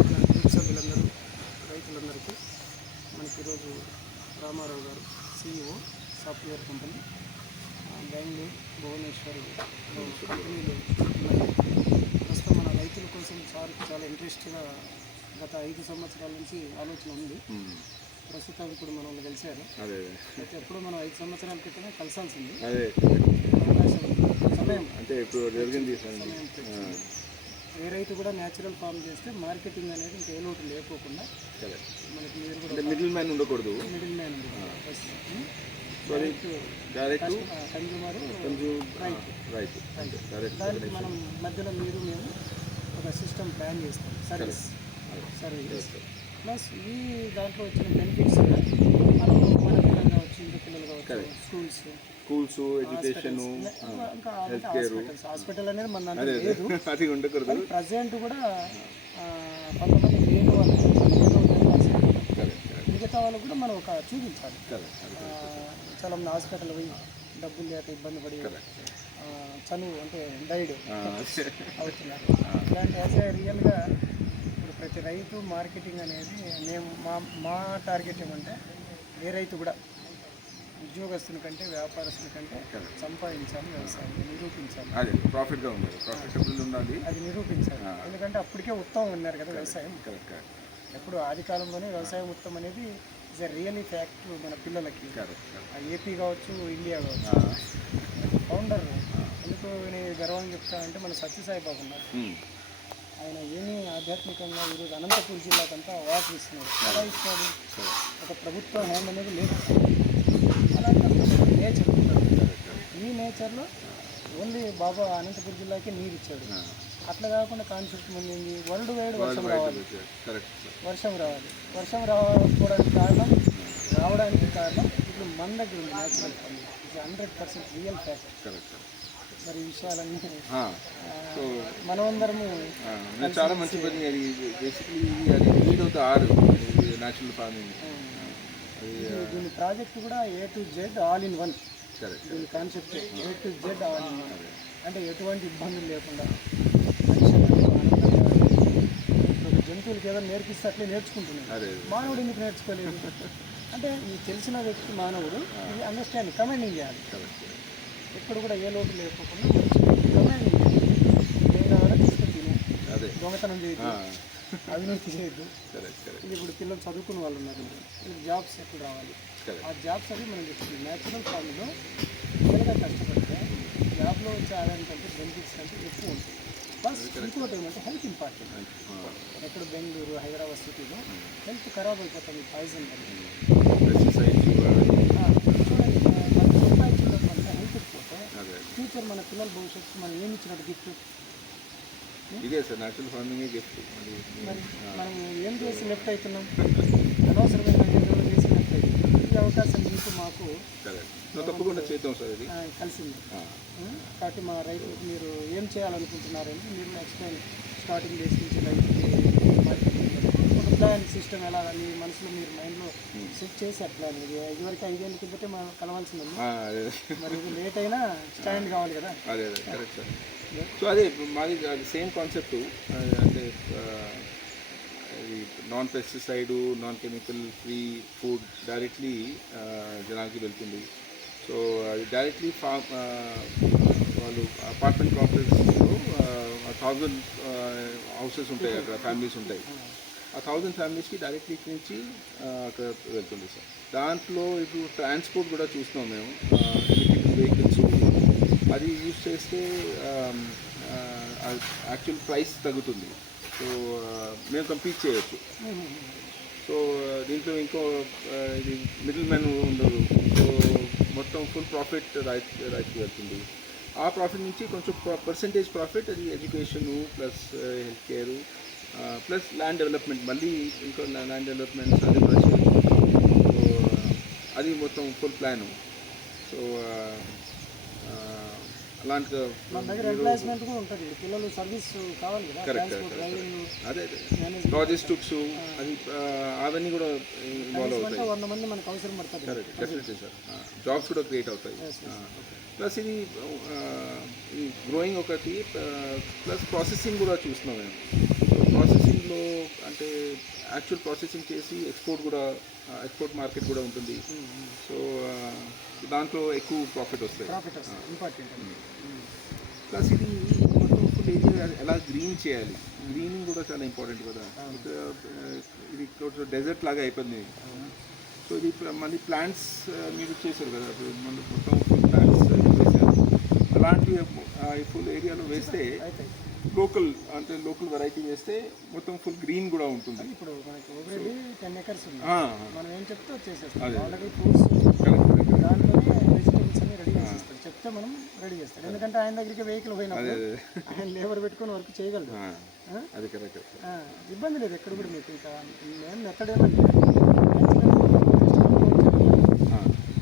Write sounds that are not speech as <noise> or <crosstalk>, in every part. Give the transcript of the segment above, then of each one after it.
మన గ్రూప్ సభ్యులందరూ రైతులందరికీ మనకి ఈరోజు రామారావు గారు CEO software company Bengaluru Bhubaneswar కంపెనీలు ప్రస్తుతం మన రైతుల కోసం సార్కి చాలా ఇంట్రెస్ట్గా గత ఐదు సంవత్సరాల నుంచి ఆలోచన ఉంది. ప్రస్తుతం ఇప్పుడు మనల్ని కలిశారు. అదే అయితే ఎప్పుడో మనం ఐదు సంవత్సరాల క్రితమే కలిసాల్సింది. అదే. సమయం. అంటే ఇప్పుడు జరిగింది. సమయం. ఏ రైతు కూడా న్యాచురల్ ఫార్మ్ చేస్తే మార్కెటింగ్ అనేది ఇంకా ఏ లోటు లేకోకుండా మనకి మీరు కూడా మిడిల్ మ్యాన్ ఉండకూడదు. Middle man direct consumer right దానికి మనం మధ్యలో మీరు మేము ఒక సిస్టమ్ ప్లాన్ చేస్తాం. సర్వీస్ సర్వీస్ ప్లస్ ఈ దాంట్లో వచ్చిన బెనిఫిట్స్ మనం మన పిల్లలు కావచ్చు ఇంటి పిల్లలు కావచ్చు స్కూల్స్ స్కూల్స్ ఎడ్యుకేషన్ హాస్పిటల్ అనేది మన లేదు. <laughs> అది ఉండకూడదు. ప్రజెంట్ కూడా కొంతమంది లేని వాళ్ళు మిగతా వాళ్ళకు కూడా మనం ఒక చూపించాలి. చాలా మంది హాస్పిటల్ పోయి డబ్బులు లేక ఇబ్బంది పడి చనువు అంటే డైడ్ అవుతున్నారు. ఇలాంటి ఏ రియల్గా ఇప్పుడు ప్రతి రైతు మార్కెటింగ్ అనేది మేము మా మా టార్గెట్ ఏమంటే ఏ రైతు కూడా ఉద్యోగస్తుని కంటే వ్యాపారస్తుని కంటే సంపాదించాలి వ్యవసాయం నిరూపించాలి. అదే ప్రాఫిట్గా ఉండాలి. ప్రాఫిటబుల్ ఉండాలి. అది నిరూపించాలి. ఎందుకంటే అప్పటికే ఉత్తమం ఉన్నారు కదా వ్యవసాయం. కరెక్ట్ ఎప్పుడు ఆది కాలంలోనే వ్యవసాయం ఉత్తమం అనేది ఇస్ ఎ రియలీ ఫ్యాక్ట్ మన పిల్లలకి. ఏపీ కావచ్చు ఇండియా కావచ్చు. ఫౌండర్ ఎందుకు నేను గర్వంగా చెప్తానంటే మన సత్యసాయి బాబు ఉన్నారు. ఆయన ఏమీ ఆధ్యాత్మికంగా ఈరోజు అనంతపూర్ జిల్లాకంతా వాటర్ ఇస్తున్నాడు ఎలా ఇస్తున్నాడు ఒక ప్రభుత్వ హ్యాండ్ అనేది లేదు. నేచర్. ఈ నేచర్లో ఓన్లీ బాబా అనంతపూర్ జిల్లాకి నీరు ఇచ్చాడు. అట్లా కాకుండా కాన్సెప్ట్ ముందు వరల్డ్ వైడ్ వర్షం రావాలి. కరెక్ట్ వర్షం రావాలి. వర్షం రావడానికి కారణం రావడానికి కారణం ఇప్పుడు మన దగ్గర ఉంది న్యాచురల్ ఫండ్ ఇది hundred percent real fact correct మరి ఈ విషయాలన్నీ సో మనమందరము చాలా మంచి బేసిక్లీ అది need are natural farming. Project కూడా A to Z all in one దీని concept A to Z all in one అంటే ఎటువంటి ఇబ్బందులు లేకుండా. జంతువులకి ఏదో నేర్పిస్తే అట్లే నేర్చుకుంటున్నాడు అదే. మానవుడు ఎందుకు నేర్చుకోలేదు? అంటే ఈ తెలిసిన వ్యక్తి మానవుడు ఇది అండర్స్టాండ్ కమాండింగ్ చేయాలి. ఎక్కడ కూడా ఏ లోటు లేకోకుండా మంచి కమాండింగ్ అదే. దొంగతనం చేయొద్దు <laughs> అవినీతి చేయొద్దు. ఇప్పుడు పిల్లలు చదువుకున్న వాళ్ళు ఉన్నారు వీళ్ళకి జాబ్స్ ఎప్పుడు రావాలి? ఆ జాబ్స్ అవి మనం చెప్తుంది న్యాచురల్ ఫామ్లో రియల్గా కష్టపడితే జాబ్లో వచ్చే ఆదాయం కంటే బెనిఫిట్స్ కంటే ఎక్కువ ఉంటుంది. ప్లస్ ఇంకోటి ఏమంటే హెల్త్ ఇంపార్టెంట్ ఎక్కడ బెంగళూరు హైదరాబాద్ సిటీలో హెల్త్ ఖరాబ్ అయిపోతుంది పాయిజన్ చూడండి మన హెల్త్ పోతే ఫ్యూచర్ మన పిల్లల భవిష్యత్తు మనం ఏమి ఇచ్చినట్టు గిఫ్ట్ ఇదే సార్ న్యాచురల్ ఫార్మింగే గిఫ్ట్ మరి మనం ఏం చేసి లెఫ్ట్ అవుతున్నాం అనవసరమైన ఏదో చేసి లెఫ్ట్ అవుతున్నాం ఈ అవకాశం మీకు మాకు తప్పకుండా చేద్దాం సార్ ఇది. కలిసింది? కాబట్టి మా రైతులకు మీరు ఏం చేయాలనుకుంటున్నారని మీరు ఎక్స్ప్లెయిన్ స్టార్టింగ్ చేసి రైతుకి ప్లాన్ సిస్టమ్ ఎలా మీ మనసులో మీరు మైండ్లో సెట్ చేసి అట్లా ఇది ఇదివరకు ఐదేళ్ళ కిందటే మనం కలవాల్సింది. మరి లేట్ అయినా స్టాండ్ కావాలి కదా. అదే అదే కరెక్ట్ సార్ సో అదే మాది అది సేమ్ కాన్సెప్ట్ అంటే non pesticide non chemical free food directly జనాలకి వెళ్తుంది. సో అది డైరెక్ట్లీ ఫామ్ వాళ్ళు అపార్ట్మెంట్ కాంప్లెక్స్లో థౌజండ్ హౌసెస్ ఉంటాయి అక్కడ ఫ్యామిలీస్ ఉంటాయి. ఆ థౌజండ్ ఫ్యామిలీస్కి డైరెక్ట్లీ ఇక్కడి నుంచి అక్కడ వెళ్తుంది సార్. దాంట్లో ఇప్పుడు ట్రాన్స్పోర్ట్ కూడా చూస్తున్నాం మేము వెహికల్స్ అది యూజ్ చేస్తే యాక్చువల్ ప్రైస్ తగ్గుతుంది. సో మేము కంపీట్ చేయొచ్చు. సో దీంట్లో ఇంకో ఇది మిడిల్ మ్యాన్ ఉండదు. సో మొత్తం ఫుల్ ప్రాఫిట్ రైట్ రైట్కి వెళ్తుంది. ఆ ప్రాఫిట్ నుంచి కొంచెం పర్సంటేజ్ ప్రాఫిట్ అది education plus health care plus land development మళ్ళీ ఇంకో ల్యాండ్ డెవలప్మెంట్స్ అది సో అది మొత్తం ఫుల్ ప్లాను. సో అలాంటి డ్రైవింగ్ అదే లాజిస్టిక్స్ అది అవన్నీ కూడా ఇన్వాల్వ్ అవుతాయి. కరెక్ట్ డెఫినెట్లీ సార్ జాబ్స్ కూడా క్రియేట్ అవుతాయి. ప్లస్ ఇది గ్రోయింగ్ ఒకటి ప్లస్ ప్రాసెసింగ్ కూడా చూస్తున్నాం మేము. సో ప్రాసెసింగ్లో అంటే యాక్చువల్ ప్రాసెసింగ్ చేసి ఎక్స్పోర్ట్ కూడా ఎక్స్పోర్ట్ మార్కెట్ కూడా ఉంటుంది. సో దాంట్లో ఎక్కువ ప్రాఫిట్ వస్తాయి. ప్లస్ ఇది ఎలా గ్రీన్ చేయాలి? గ్రీనింగ్ కూడా చాలా ఇంపార్టెంట్ కదా. ఇది, డెజర్ట్ లాగా అయిపోయింది. సో ఇది మళ్ళీ ప్లాంట్స్ మీరు చేశారు కదా. మన మొత్తం ప్లాంట్స్ అలాంటివి ఫుల్ ఏరియాలో వేస్తే లోకల్ అంటే లోకల్ వెరైటీ వేస్తే మొత్తం ఫుల్ గ్రీన్ కూడా ఉంటుంది. ఇప్పుడు మనకి ఆల్రెడీ టెన్ ఎకర్స్ ఉంది. మనం ఏం చెప్తే వచ్చేసేస్తాం. Already fruits. దాంట్లోనే వెజిటేబుల్స్ అన్ని రెడీ చేసేస్తాం. చెప్తే మనం రెడీ చేస్తాం. ఎందుకంటే ఆయన దగ్గరికి వెహికల్ పోయినప్పుడు ఆయన లేబర్ పెట్టుకొని వర్క్ ఆ? అది కరెక్ట్ ఇబ్బంది లేదు ఎక్కడ కూడా మీకు. ఇంకా మేము ఏమంటే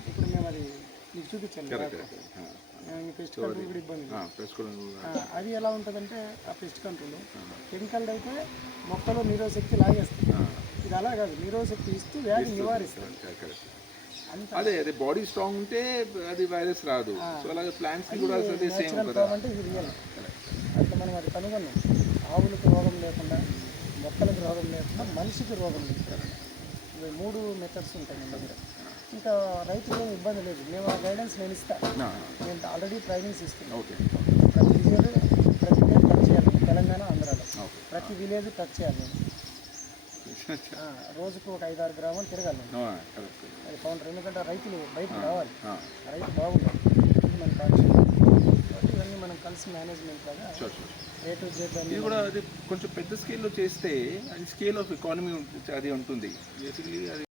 ఇప్పుడు మేము అది మీకు చూపించాను. పెస్ట్ కంట్రోల్ కూడా ఇబ్బంది. అది ఎలా ఉంటుందంటే ఆ పెస్ట్ కంట్రోల్ కెమికల్ అయితే మొక్కలో నిరోధశక్తి లాగేస్తుంది. ఇది అలా కాదు. నిరోధశక్తి ఇస్తూ వ్యాధి నివారిస్తుంది. అదే అదే బాడీ స్ట్రాంగ్ ఉంటే అది వైరస్ రాదు. సో అలాగే ప్లాంట్స్ కూడా అదే సేమ్ నేచురల్ కదా. ఫామ్ అంటే ఇది రియల్ మనం అది కనుగొన్నాం. ఆవులకు రోగం లేకుండా మొక్కలకు రోగం లేకుండా మనిషికి రోగం లేకుండా. మూడు మెథడ్స్ ఉంటాయి మన దగ్గర. ఇంకా రైతులు ఇబ్బంది లేదు. మేము ఆ గైడెన్స్ నేను ఇస్తాను నేను ఆల్రెడీ ట్రైనింగ్స్ ఇస్తున్నాను ఓకే. ప్రతి విలేజ్ ప్రతి విలేజ్ టచ్ చేయాలి. తెలంగాణ ఆంధ్రాలో. ప్రతి విలేజ్ టచ్ చేయాలి నేను. <laughs> రోజుకు ఒక ఐదారు గ్రామాలు తిరగాలి అది కౌంటర్ ఎందుకంటే రైతులు బయటకు రావాలి. రైతు బాగుండాలి. ఇది మన ఇవన్నీ మనం కలిసి మేనేజ్మెంట్ లాగా ఇది కూడా అది కొంచెం పెద్ద స్కేల్లో చేస్తే అది స్కేల్ ఆఫ్ ఎకానమీ అది ఉంటుంది. బేసికలీ అది